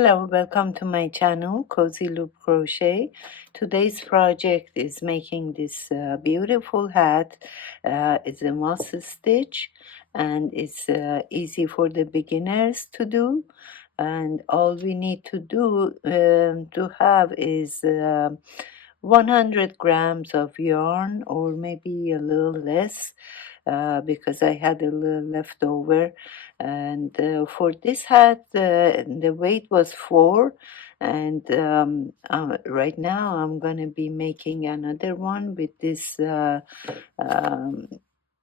Hello, welcome to my channel, Cozy Loop Crochet. Today's project is making this beautiful hat. It's a moss stitch and it's easy for the beginners to do. And all we need to do to have is 100 grams of yarn, or maybe a little less, because I had a little left over. And for this hat, the weight was 4. And right now I'm going to be making another one with this um,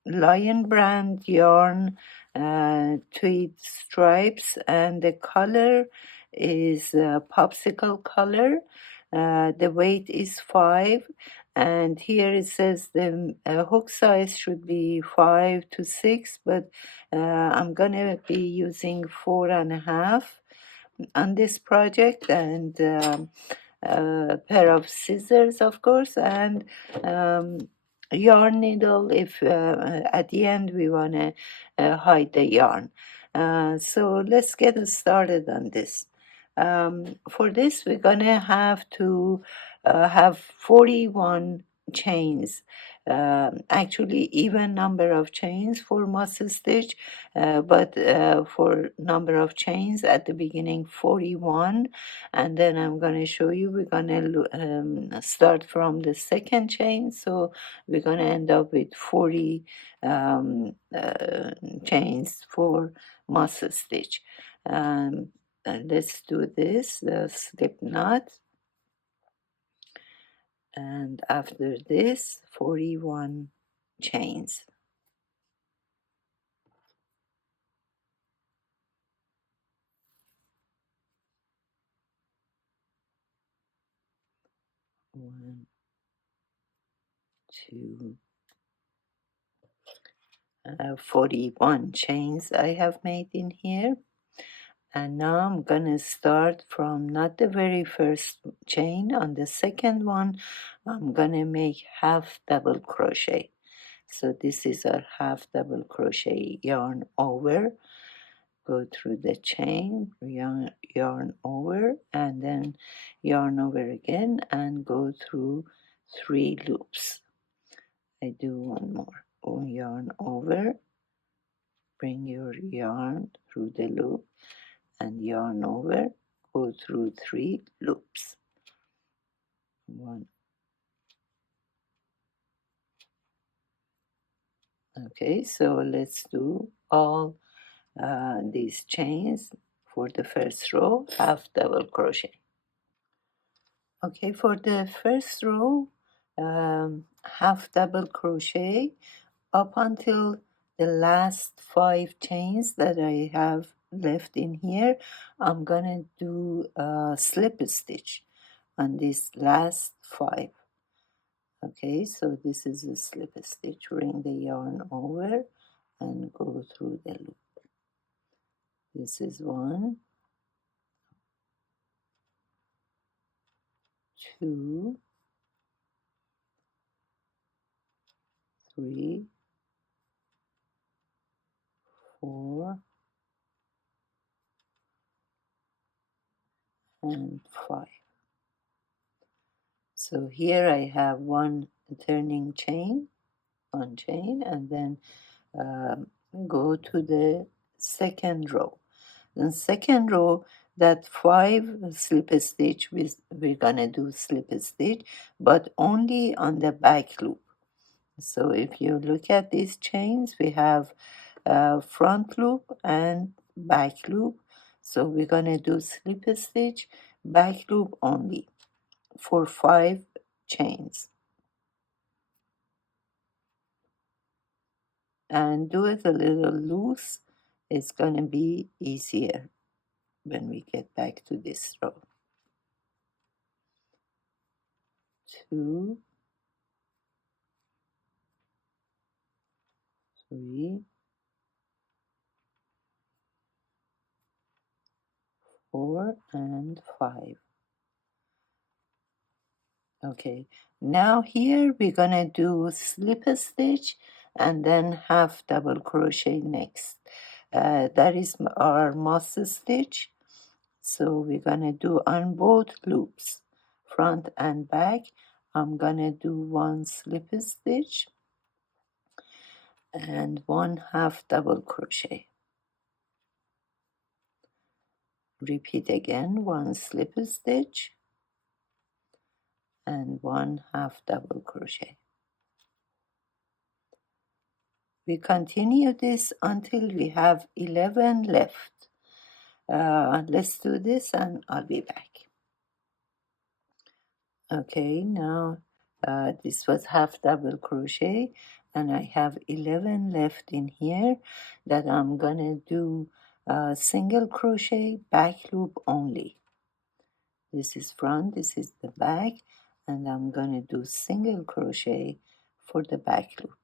Lion brand yarn, tweed stripes, and the color is popsicle color. The weight is 5, and here it says the hook size should be 5 to 6, but I'm gonna be using 4.5 on this project, and a pair of scissors, of course, and yarn needle if at the end we want to hide the yarn. So let's get started on this. For this, we're gonna have to have 41 chains. Actually, even number of chains for moss stitch, but for number of chains at the beginning 41, and then I'm going to show you. We're going to start from the second chain, so we're going to end up with 40 chains for moss stitch. Let's do this, the slip knot, and after this 41 chains. One, two, 41 chains I have made in here. And now I'm gonna start from not the very first chain. On the second one, I'm gonna make half double crochet. So this is our half double crochet. Yarn over, go through the chain, yarn over, and then yarn over again, and go through 3 loops. I do one more. Yarn over, bring your yarn through the loop, and yarn over, go through 3 loops. 1. Okay, so let's do all these chains for the first row, half double crochet. Okay, for the first row, half double crochet up until the last 5 chains that I have left in here. I'm gonna do a slip stitch on this last 5. Okay, so this is a slip stitch. Bring the yarn over and go through the loop. This is 1, 2, 3, 4, and 5. So here I have 1 turning chain, 1 chain, and then go to the second row. The second row, that 5 slip stitch, we're gonna do slip stitch, but only on the back loop. So if you look at these chains, we have front loop and back loop. So we're gonna do slip stitch, back loop only for 5 chains. And do it a little loose. It's gonna be easier when we get back to this row. 2, 3, 4, and 5. Okay, now here we're gonna do slip stitch and then half double crochet next. That is our moss stitch. So we're gonna do on both loops, front and back. I'm gonna do one slip stitch and one half double crochet. Repeat again, one slip stitch and one half double crochet. We continue this until we have 11 left. Let's do this and I'll be back. Okay, now this was half double crochet and I have 11 left in here that I'm gonna do single crochet back loop only. This is front, this is the back, and I'm gonna do single crochet for the back loop.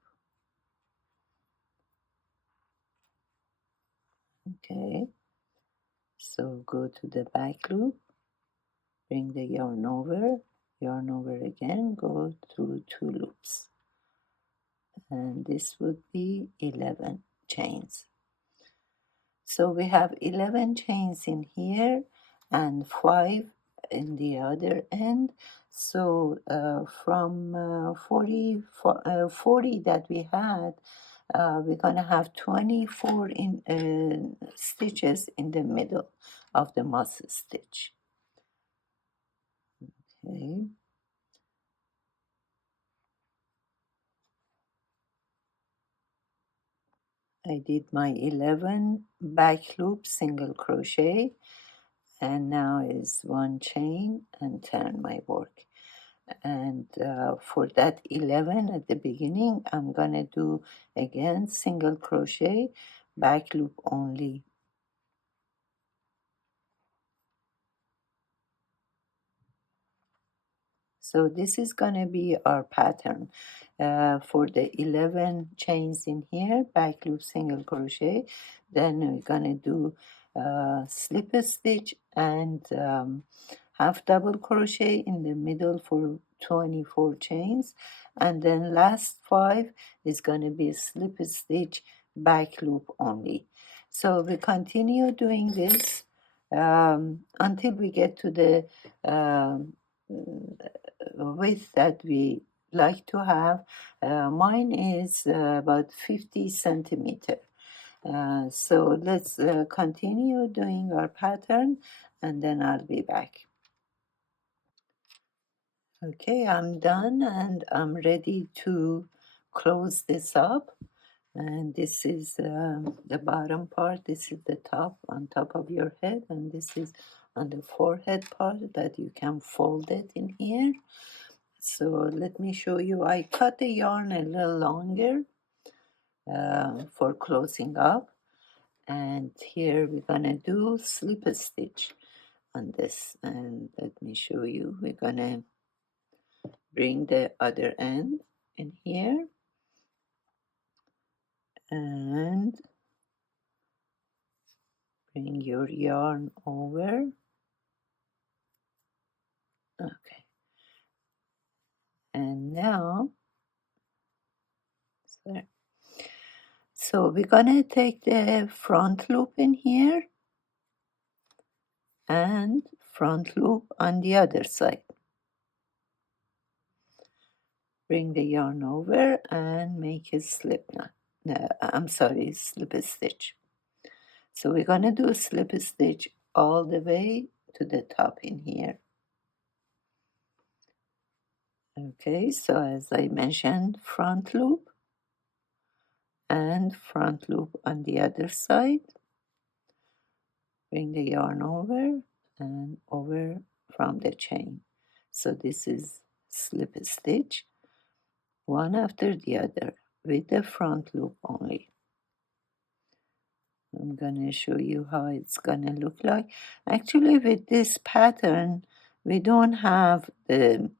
Okay, so go to the back loop, bring the yarn over again, go through 2 loops, and this would be 11 chains. So we have 11 chains in here and 5 in the other end. So from 40 that we had, we're going to have 24 stitches in the middle of the moss stitch. Okay. I did my 11 back loop single crochet, and now is 1 chain and turn my work. And for that 11 at the beginning, I'm gonna do again single crochet, back loop only. So this is gonna be our pattern for the 11 chains in here, back loop single crochet. Then we're gonna do slip a stitch and half double crochet in the middle for 24 chains, and then last 5 is gonna be slip a stitch, back loop only. So we continue doing this until we get to the width that we like to have. Mine is about 50 centimeter. So let's continue doing our pattern and then I'll be back. Okay, I'm done and I'm ready to close this up. And this is the bottom part, this is the top on top of your head, and this is on the forehead part that you can fold it in here. So let me show you. I cut the yarn a little longer for closing up, and here we're gonna do slip a stitch on this, and let me show you. We're gonna bring the other end in here and bring your yarn over. Okay, and now so we're gonna take the front loop in here and front loop on the other side. Bring the yarn over and make a slip knot. No, I'm sorry, slip a stitch. So we're gonna do a slip a stitch all the way to the top in here. Okay, so as I mentioned, front loop and front loop on the other side. Bring the yarn over and over from the chain. So this is slip a stitch, one after the other with the front loop only. I'm gonna show you how it's gonna look like. Actually, with this pattern, we don't have the,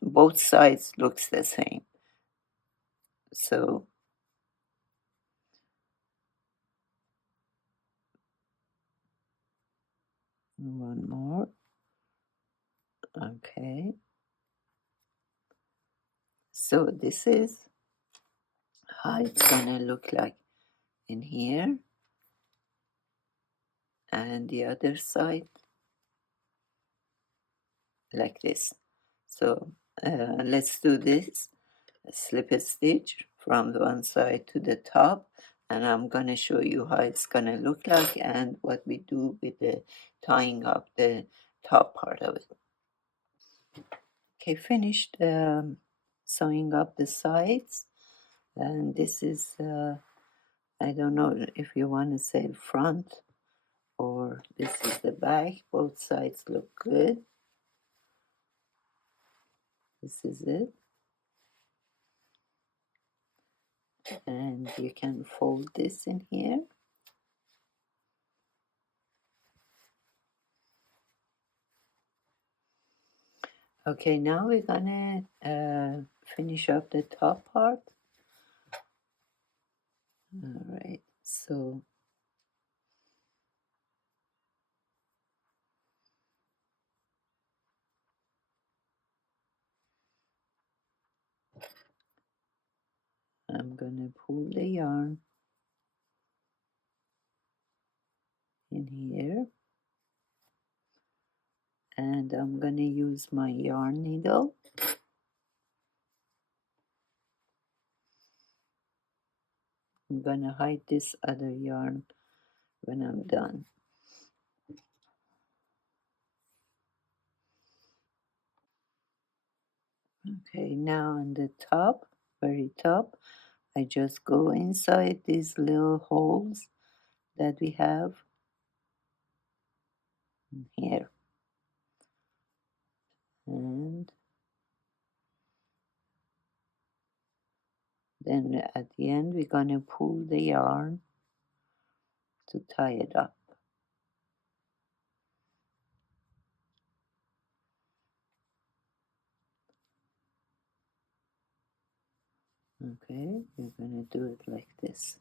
both sides looks the same. So one more. Okay. So this is how it's gonna look like in here. and the other side like this. So let's do this. Slip a stitch from the one side to the top, and I'm going to show you how it's going to look like and what we do with the tying up the top part of it. Okay, finished sewing up the sides, and this is I don't know if you want to say front or this is the back. Both sides look good. This is it, and you can fold this in here. Okay, now we're gonna finish up the top part. All right, so I'm gonna pull the yarn in here, and I'm gonna use my yarn needle. I'm gonna hide this other yarn when I'm done. Okay, now on the top, very top, I just go inside these little holes that we have here, and then at the end we're gonna pull the yarn to tie it up. Okay, we're gonna do it like this.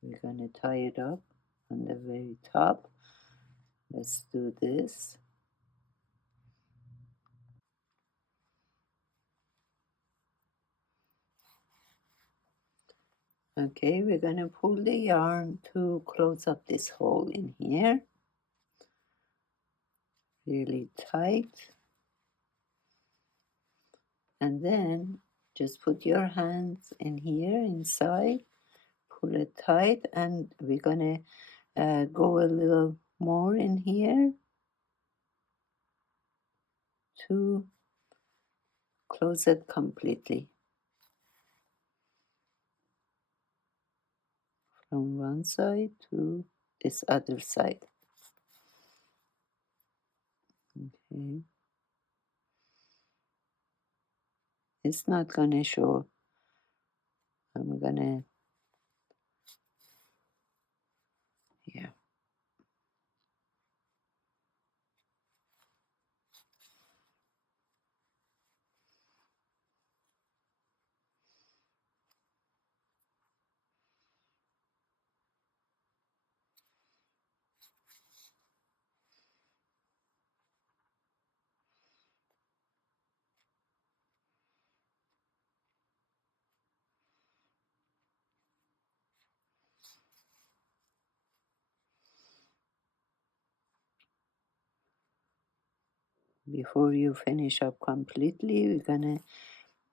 We're gonna tie it up on the very top. Let's do this. Okay, we're gonna pull the yarn to close up this hole in here. Really tight. And then just put your hands in here inside, pull it tight, and we're gonna go a little more in here to close it completely from one side to this other side. Okay, it's not gonna show. I'm gonna, yeah. Before you finish up completely, we're gonna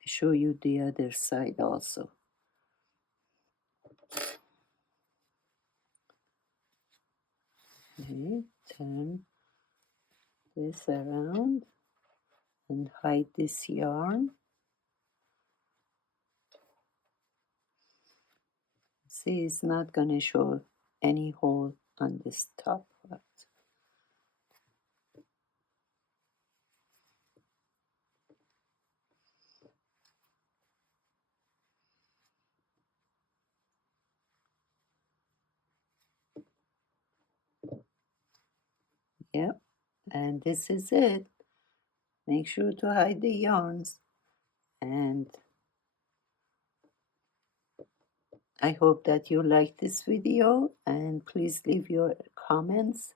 show you the other side also. Okay, turn this around and hide this yarn. See, it's not gonna show any hole on this top part. Yep, and this is it. Make sure to hide the yarns, and I hope that you like this video, and please leave your comments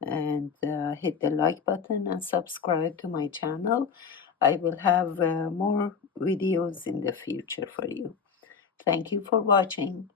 and hit the like button and subscribe to my channel. I will have more videos in the future for you. Thank you for watching.